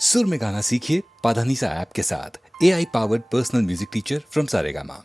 सुर में गाना सीखिए पाधानीसा ऐप के साथ। AI powered personal music teacher from Saregama.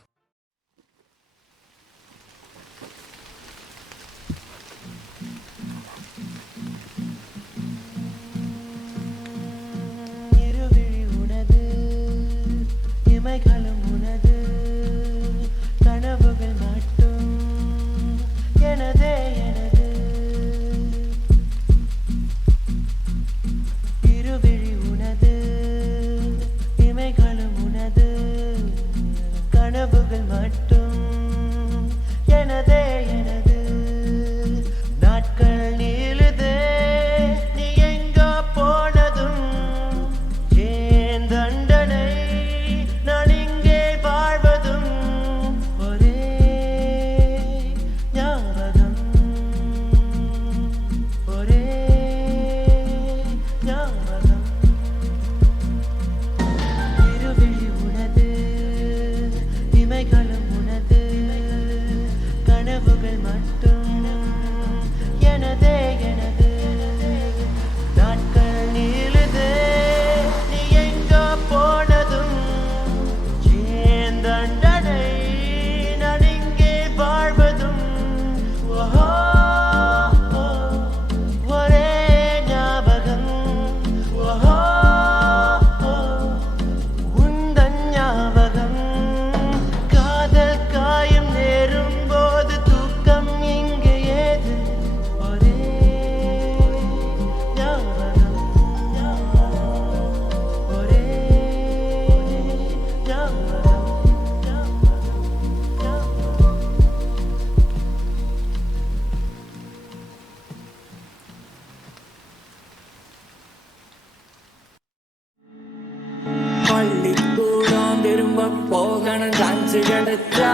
போகணும் சான்ஸ் கிடைச்சா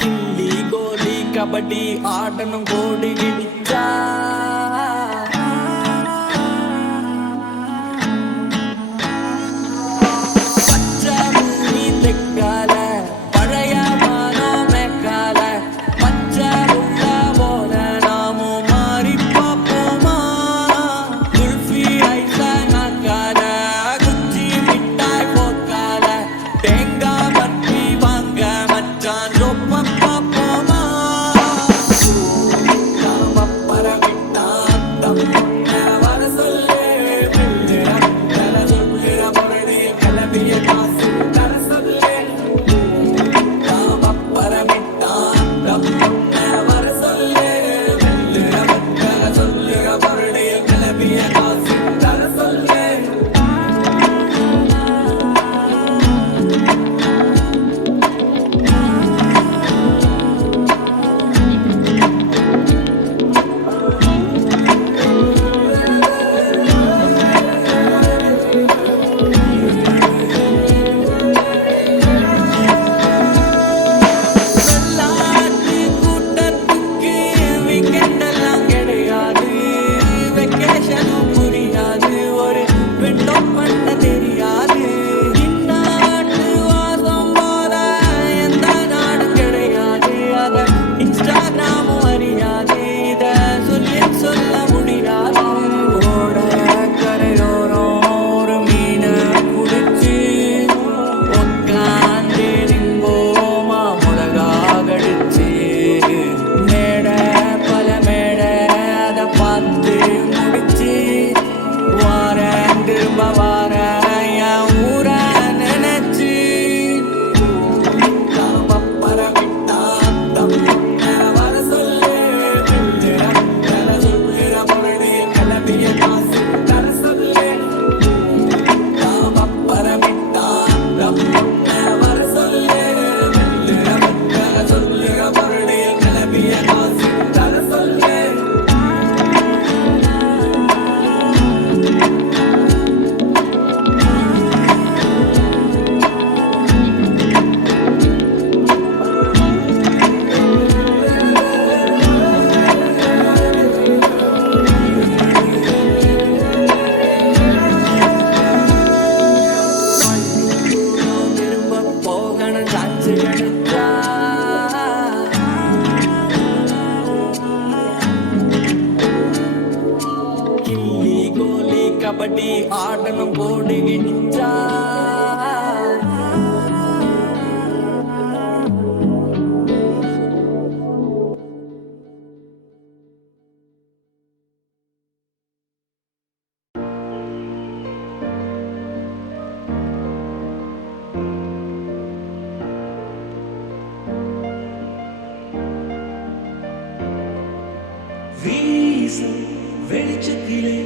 கில்லி கோலி கபடி ஆடணும் கோடி கிடிச்சா கபடி ஆடணும் கோடி கிடிச்சா வீசும் வெளிச்சத்திலே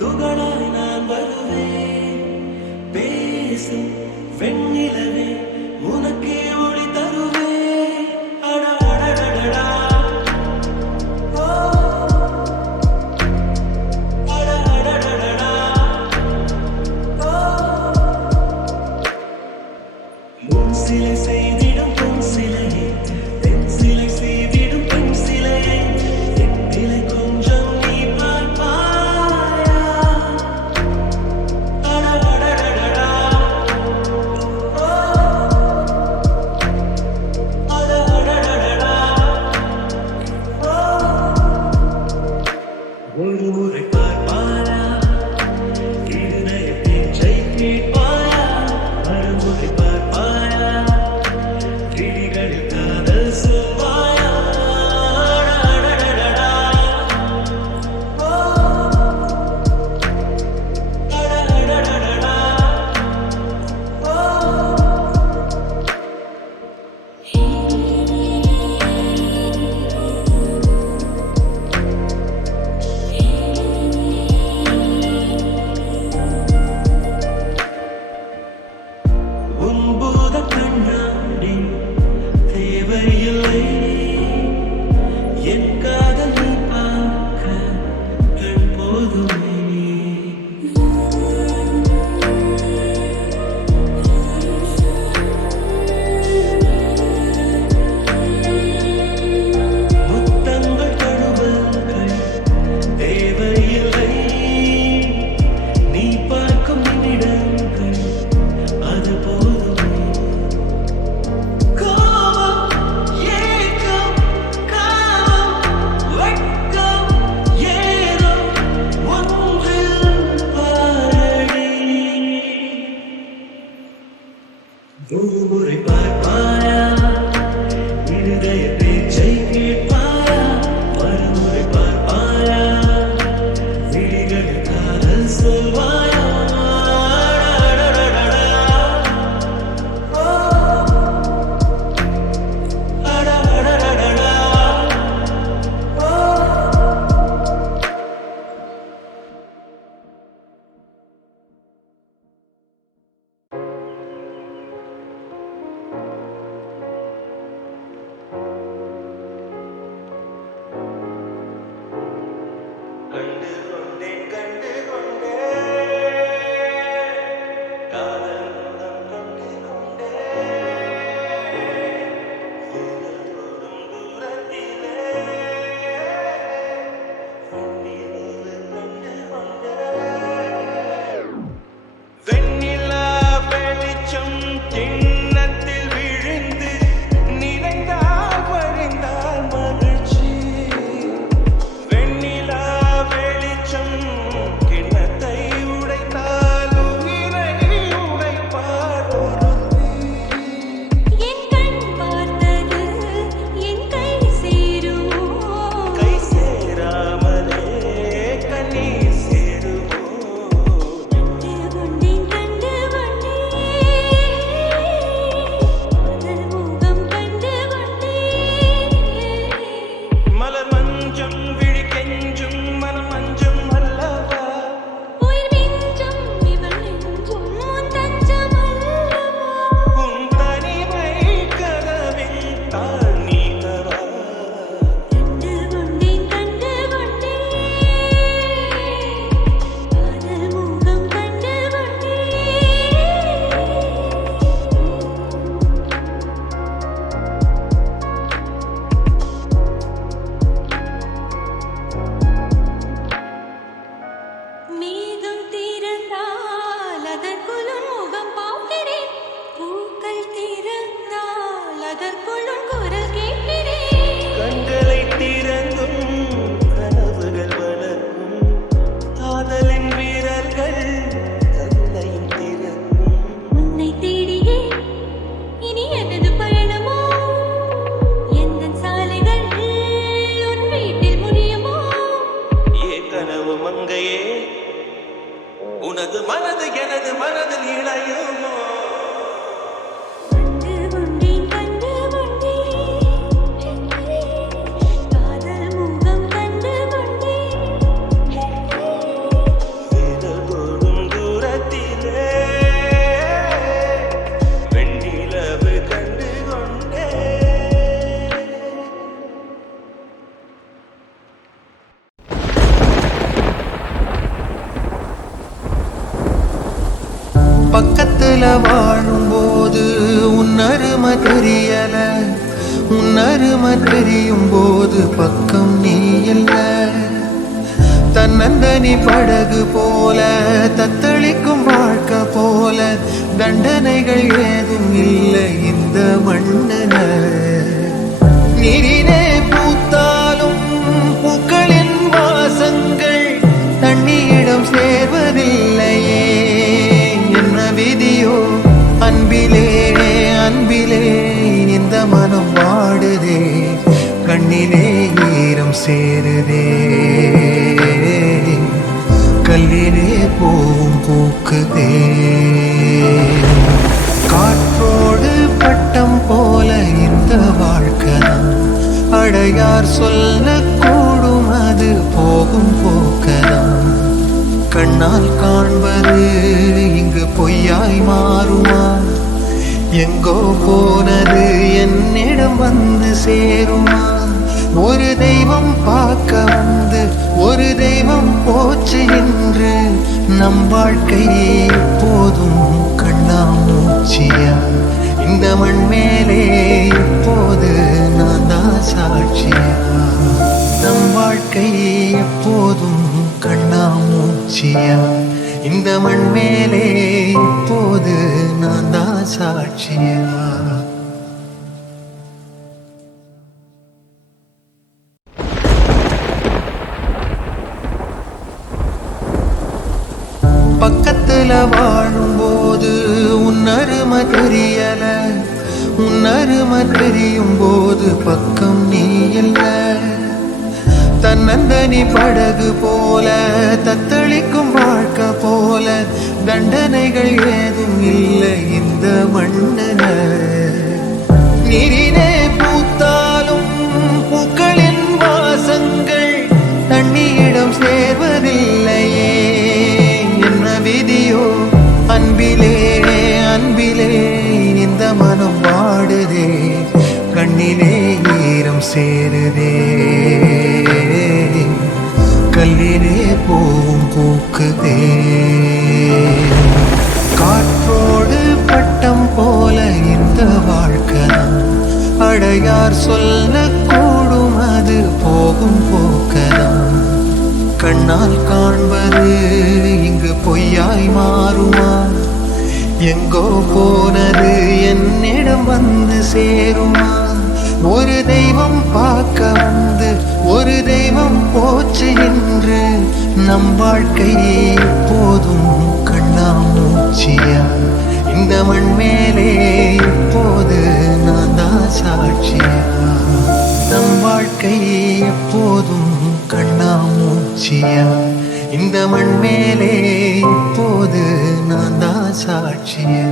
துகளாய் நான் வருவேன். பேசும் வெண்ணிலவே உனக்கே ஒளி தருவேன். அட அடடடடா. ஓ, அட அடடடடா. ஓ, முன் சிலை செய்திடும் பொன் சிலையே, தென் சிலை செய்திடும் பெண் சிலையே, நிலை கொஞ்சம் நீ பார்ப்பாயா? அடடடடடா. ஓ, அடடடடடா. ஓ, ஒரு முறை பார்ப்பாயா? இருதய பேச்சை கேட்பாயா? மறுமுறை பார்ப்பாயா? கிளிகளில் காதல் சொல்வாயா? அடடடடடா. ஓ, அடடடடடா. ஓ, உன்பூத கண்ணாடி தேவையில்லை. என் காதல் நீ பார்க்க கண் போதுமே. முத்தங்கள் தழுவல்கள் தேவையில்லை. நீ பார்க்கும் நிமிடங்கள் அது போதுமே. கோபம், ஏக்கம், காமம், வெட்கம் ஏதோ ஒன்றில் பாரடி. ஒரு முறை பார்ப்பாயா? இருதய பேச்சை கேட்பாயா? மறுமுறை பார்ப்பாயா? விழிகளில் காதல் சொல்வாயா? அடடடடடா. ஓ, அடடடடடா. ஓ, கண்டு கொண்டேன் கண்டு கொண்டேன் காதல் முதம் கண்டு கொண்டேன். தூரம் தூரத்திலே வெண்ணிலவு கண்டு கொண்டேன். வெண்ணிலா வெளிச்சம் கிண்ணத்தில் விழுந்து நினைந்தால் வழிந்தால் மகிழ்ச்சி. வெண்ணிலா வெளிச்சம் பக்கத்துல வாழும்போது உன்னருமை தெரியல, உன்னருமை தெரியும் போது பக்கம் நீ இல்ல. தன்னந்தனி படகு போல தத்தளிக்கும் வாழ்க்கை போல தண்டனைகள் ஏதும் இல்லை இந்த மண்ணுல. நீரினே பூத்தாலும் பூக்களின் வாசங்கள் தண்ணியிடம் சேர்வதில்லையே. என்ன விதியோ அன்பிலே அன்பிலே இந்த மனம் வாடுதே, கண்ணிலே ஈரம் சேருதே, கல்லிலே பூவும் பூக்குதே. காற்றோடு பட்டம் போல இந்த வாழ்க்கை அடையார் சொல்லக்கூடும், அது போகும் போக்கலாம். கண்ணால் காண்பது இங்கு பொய்யாய் மாறுமா, எங்கோ போனது என்னிடம் வந்து சேருமா. ஒரு தெய்வம் பார்க்க வந்து ஒரு தெய்வம் போச்சு என்று நம் வாழ்க்கை எப்போதும் கண்ணாமூச்சியா. இந்த மண் மேலே எப்போது நான் தான் சாட்சியா. நம் வாழ்க்கை எப்போதும் கண்ணாமூச்சியா. இந்த மண் மேலே எப்போது நான் தான் சாட்சியா. பக்கத்துல வாழும்போது உன்னருமை தெரியல, உன்னருமை தெரியும் போது பக்கம் நீ இல்ல. தன்னந்தனி படகு போல தத்தளிக்கும் வாழ்க்கை போல தண்டனைகள் ஏதும் இல்லை இந்த மண்ணுல. நீரினே பூத்தாலும் பூக்களின் வாசங்கள் தண்ணியிடம் சேர்வதில்லையே. என்ன விதியோ அன்பிலே அன்பிலே இந்த மனம் வாடுதே, கண்ணிலே ஈரம் சேருதே, கல்லிலே பூவும் பூக்குதே. காற்றோடு பட்டம் போல இந்த வாழ்க்கை அடையார் சொல்லக்கூடும், அது போகும் போக்கலாம். கண்ணால் காண்பது இங்கு பொய்யாய் மாறுமா, எங்கோ போனது என்னிடம் வந்து சேருமா. ஒரு தெய்வம் பார்க்க வந்து ஒரு தெய்வம் போச்சு என்று நம் வாழ்க்கை எப்போதும் கண்ணாமூச்சியா. இந்த மண் மேலே எப்போது நான் தான் சாட்சியா. நம் வாழ்க்கை எப்போதும் கண்ணாமூச்சியா. இந்த மண் மேலே எப்போது நான் தான் சாட்சியா.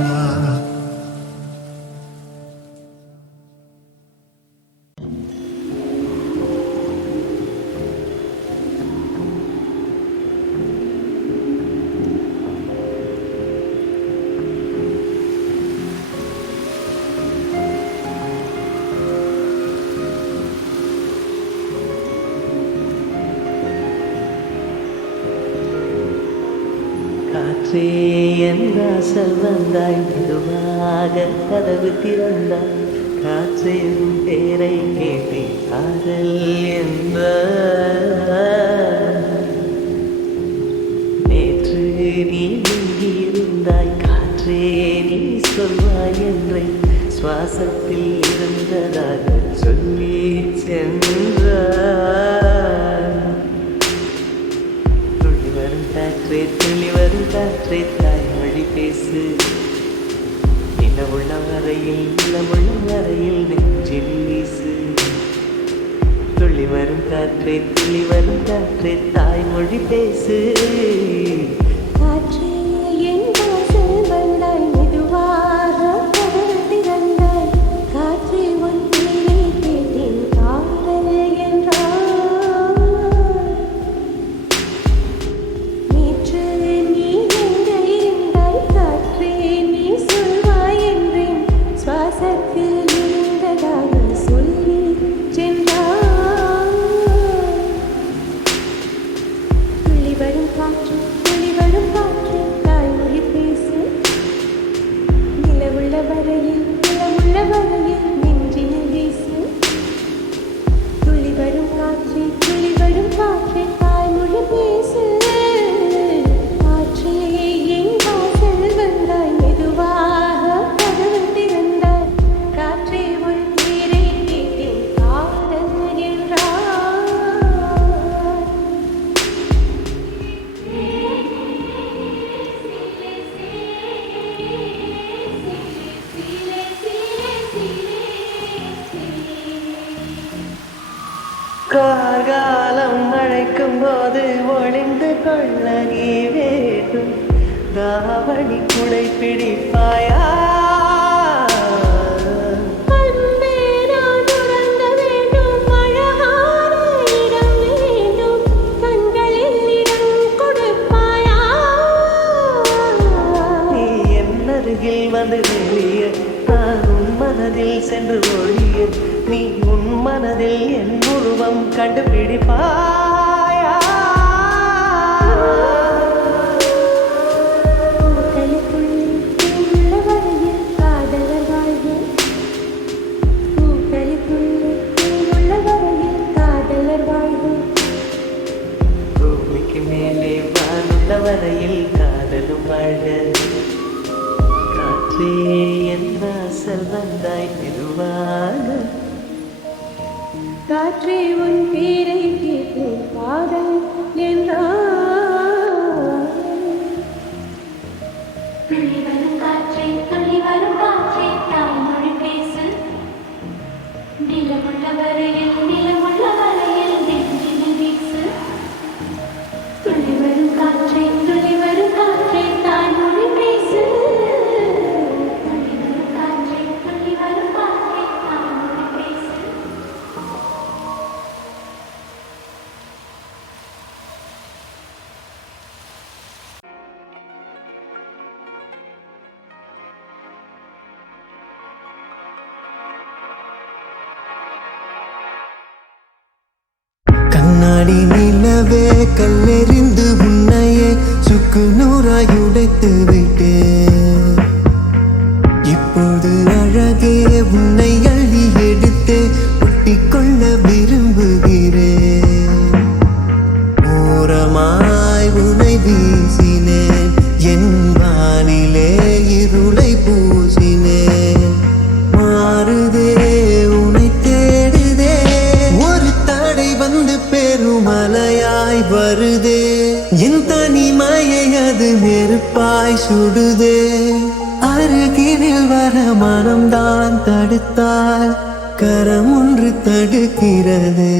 காற்றே என் வாசல் வந்தாய், மெதுவாக கதவு திறந்தாய். காற்றே உன் பேரை கேட்டேன், காதல் என்ற. நேற்று நீ எங்கிருந்தாய், காற்றே நீ சொல்வாய் என்றே சுவாசத்தில் இருந்ததாக சொல்லி சென்றாய். துளி வரும் காற்றே தாய்மொழி பேசு, நிலவுள்ள வரையில் நிலமுள்ள வரையில் நெஞ்சில் வீசு. துளி வரும் காற்றே தாய்மொழி பேசு. காற்றே என் வாசல் வந்தாய், மெதுவாக கதவு திறந்தாய். காற்றே உன் பேரை கேட்டேன், காதல் என்றாய். நேற்று நீ எங்கே இருந்தாய், காற்றே நீ சொல்வாய் என்றேன் சுவாசத்தில் இருந்ததாக சொல்லி சென்றாய். துளி வரும் காற்று கார்காலம் அழைக்கும் போது ஒளிந்து கொள்ள நீ வேண்டும் தாவணி குடை பிடிப்பாயா அன்பே நான் உறங்க வேண்டும் அழகான இடம் வேண்டும் கண்களில் இடம் கொடுப்பாயா நீ என் அருகில் வந்து வெளியே நான் உன் மனதில் சென்று ஒழிய நீ உன் மனதில் என் உருவம் கண்டுபிடிப்பாயா பூக்களுக்குள்ளே வரையில் காதலர் வாழ்வு பூக்களுக்குள்ளே வரையில் காதலர் வாழ்வு பூமிக்கு மேலே வாழ்ந்த வரையில் காதலும் வாழ்க காற்றே என்ன செல்வந்தாய் மெதுவாக காற்றே உன் பேரை கேட்டு காதல் என்றார் துள்ளி வரும் காற்றே தாய்மொழி பேசு நிலமுள்ள வரையில் நெஞ்சினில் வீசு துள்ளி வரும் காற்றே தாய்மொழி பேசு துள்ளி வரும் காற்றே தாய்மொழி பேசு கண்ணாடி நிலவே கல்லெறிந்து உன்னையே சுக்கு நூறாய் உடைத்து விட்டேன் இப்போது அழகே உன்னை அள்ளி எடுத்து ஒட்டிக்கொள்ள விரும்புகிறேன் ஓரமாய் உன்னை வீசினேன் என் வானிலே இருளை பூசினேன் மாறுதே உன்னை தேடுதே ஒரு தடை வந்து பெருமலையாய் வருதே என் தனிமையை அது நெருப்பாய் சுடுதே அருகினில் வர மனம்தான் தடுத்தால் கரம் ஒன்று தடுக்கிறது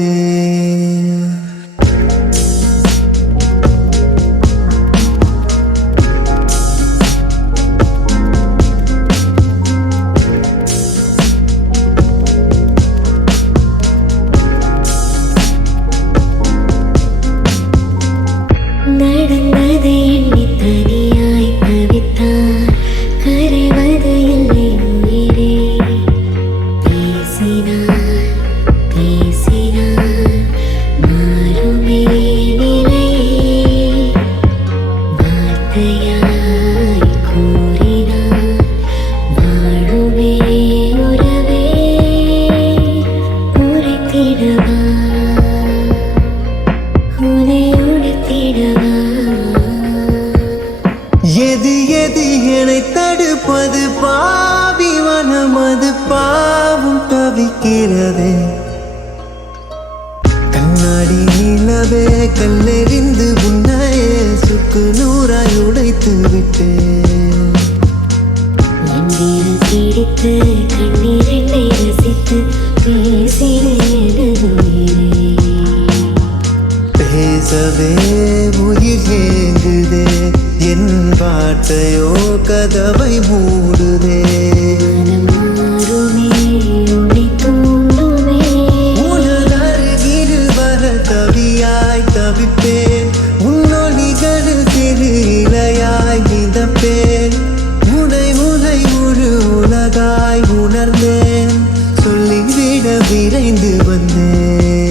நடந்ததை எண்ணி தனியாய் தவித்தார் கரைவது இல்லை உயிரே பேசினார் மாறுமே நிலையே வார்த்தையாய் கூறினார் வாழுமே உறவே உரைத்திடவா உனை உடுத்திடவா எது எது என்னை தடுப்பது பாவி மனமது பாவம் தவிக்கிறதே கண்ணாடி நிலவே கல்லெறிந்து உன்னையே சுக்கு நூறாய் உடைத்து விட்டேன் மந்திரம் பிடித்து கண்ணீரை ரசித்து பேசினேன் பேசவே உயிர் ஏங்குதே என் வார்த்தையோ கதவை மூடுதே மாறுமே உன்னை தூண்டுமே உனது அருகில் வர தவியாய் தவிப்பேன் உன்னொலிகள் திரு இலையாய் மிதப்பேன் உனை முழு உலகாய் உணர்ந்தேன் சொல்லிவிட விரைந்து வந்தேன்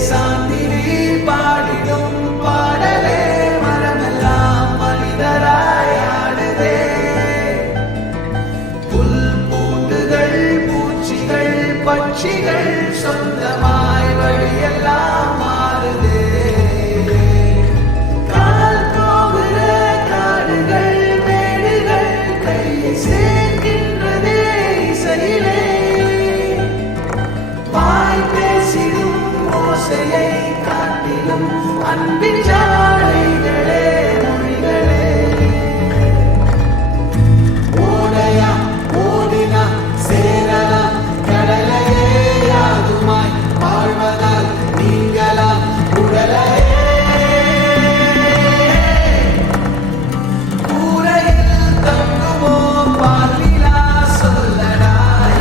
தேசாந்திரி பாடிடும் பாடலே மரமெல்லாம் மனிதராய் ஆடுதே புல் பூண்டுகள் பூச்சிகள் பட்சிகள் சொந்தமாய் வழியெல்லாம் மாறுதே கால் போகிற காடுகள் மேடுகள் கையை சேர்க்கின்றதே இசையிலே வாய் பேசிடும் ஓசையை காட்டிலும் அன்பின் ஜாலைகளே மொழிகளே ஓடையா ஓடினா சேரலாம் கடலையே யாதுமாய் வாழ்வதால் நீங்களாம் உடலையே கூரையில் தங்குமோ பாலிலா சொல்லடா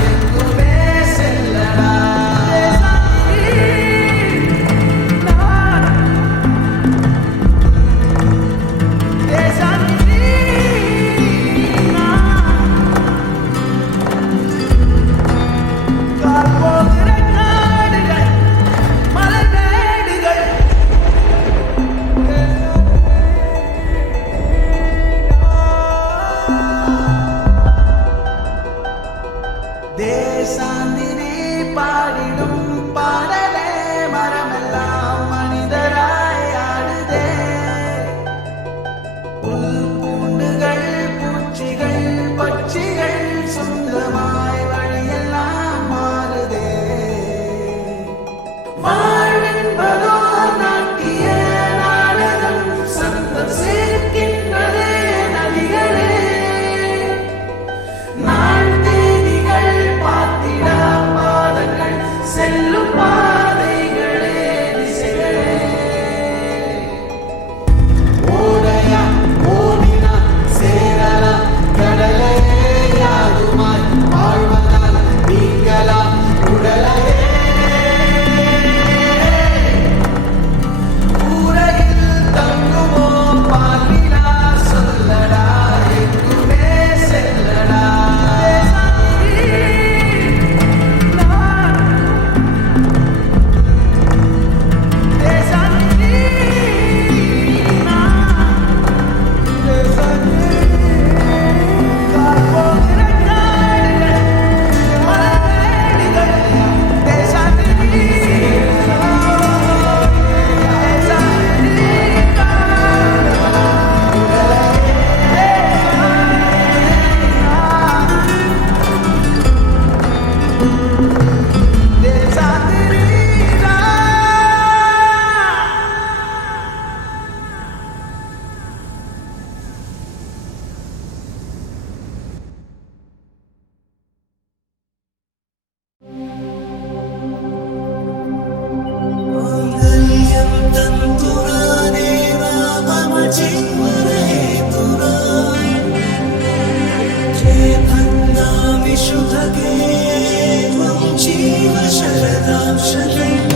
எங்குமே செல்லடா கால்போகிற காடுகள் மலைமேடுகள் தேசாந்திரி பாடிடும் பாடலே மரமெல்லாம் மனிதராய் ஆடுதே புல் பூண்டுகள் பூச்சிகள் பட்சிகள் சொந்தமாய் வழியெல்லாம் மாறுதே வாழ்வென்பதோ நாட்டிய நாடகம் சந்தம் சேர்க்கின்றதே நதிகளே நாள் தேதிகள் பார்த்திடா பாதங்கள் செல்லும் பாதைகளே திசைகளே ஓடையா ஓடினா சேரலாம் கடலையே யாதுமாய் வாழ்வதால் நீங்களாம் உடலையே கூரையில் தங்குமோ பாலிலா சொல்லடா எங்குமே செல்லடா विशुद्धके त्वं जीव शरदां शरम्